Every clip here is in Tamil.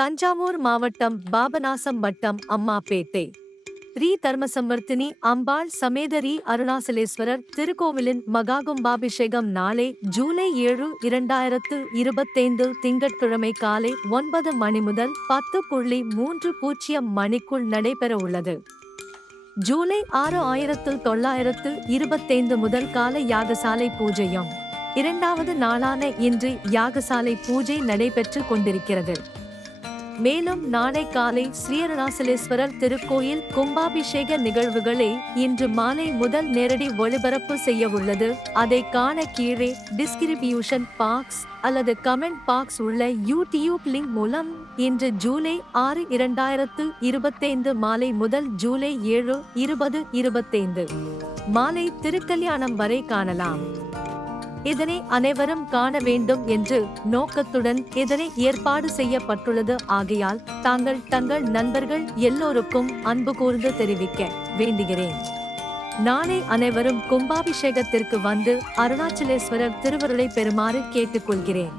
தஞ்சாவூர் மாவட்டம் பாபநாசம் வட்டம் அம்மாப்பேட்டை ஸ்ரீ தர்மசம்வர்த்தினி அம்பாள் சமேத ஸ்ரீ அருணாசலேஸ்வரர் திருக்கோவிலின் மகாகும்பாபிஷேகம் நாளை ஜூலை 7, 2025 திங்கட்கிழமை காலை 9 மணி முதல் 10:30 மணிக்குள் நடைபெற உள்ளது. ஜூலை 6, 1925 முதல் கால யாகசாலை பூஜையும் 2வது நாளான இன்று யாகசாலை பூஜை நடைபெற்று கொண்டிருக்கிறது. மேலும் நாளை காலை ஸ்ரீ அருணாசலேஸ்வரர் திருக்கோயில் கும்பாபிஷேக நிகழ்வுகளை இன்று மாலை முதல் நேரடி ஒளிபரப்பு செய்ய உள்ளது. அதை காண கீழே டிஸ்கிரிபியூஷன் பாக்ஸ் அல்லது கமெண்ட் பாக்ஸ் உள்ள யூடியூப் லிங்க் மூலம் இன்று ஜூலை 6, 2025 மாலை முதல் ஜூலை 7, 2025 மாலை திருக்கல்யாணம் வரை காணலாம். இதனை அனைவரும் காண வேண்டும் என்று நோக்கத்துடன் இதனை ஏற்பாடு செய்யப்பட்டுள்ளது. ஆகையால் தங்கள் நண்பர்கள் எல்லோருக்கும் அன்பு கூர்ந்து தெரிவிக்க வேண்டுகிறேன். நாளை அனைவரும் கும்பாபிஷேகத்திற்கு வந்து அருணாச்சலேஸ்வரர் திருவருளை பெறுமாறு கேட்டுக்கொள்கிறேன்.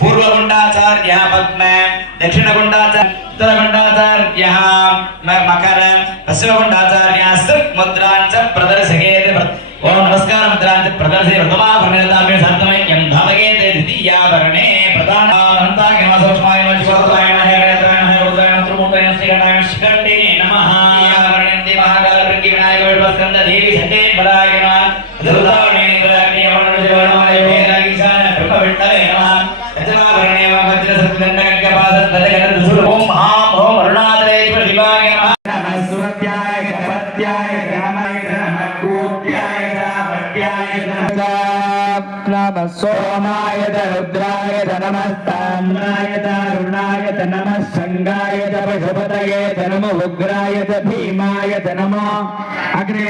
पूर्वगुंडाचार्य पद्म दक्षिणगुंडाचार्य उत्तरगुंडाचार्य मकर पश्चिमगुंडाचार्य मुद्रांच प्रदर्शयेत् ओम नमस्कार मुद्रांच प्रदर्शय वर्तमानतामे सार्थमय्यं धामयेत् द्वितीयावरणे प्रधान अनंताय नमः सूक्ष्माय नमः शिवताय नमः हेरताय नमः रुद्राय नमः त्रिमूर्तये श्रीगणाय शिखण्डे नमः यावरणे महाकाल प्रति विनायक वस्कंद देवी सत्ये बलाय नमः दुर्दावणे दुराग्नि अवर्ण देवनाय भेदाय ईशान प्रभविट्टले नमः यजमावरणे वज्र सत्कंडक पादत दलगन दुसुर ओम हां ओम अरुणाचलेश्वर शिवाय नमः सुरत्याय कपत्याय ग्रामाय नमः कूप्याय सापत्याय नमः सोमाय रुद्राय नमस्ताम्राय तरुणाय नमः संगाय पशुपतये नमः उग्राय भीमाय नमः अग्रे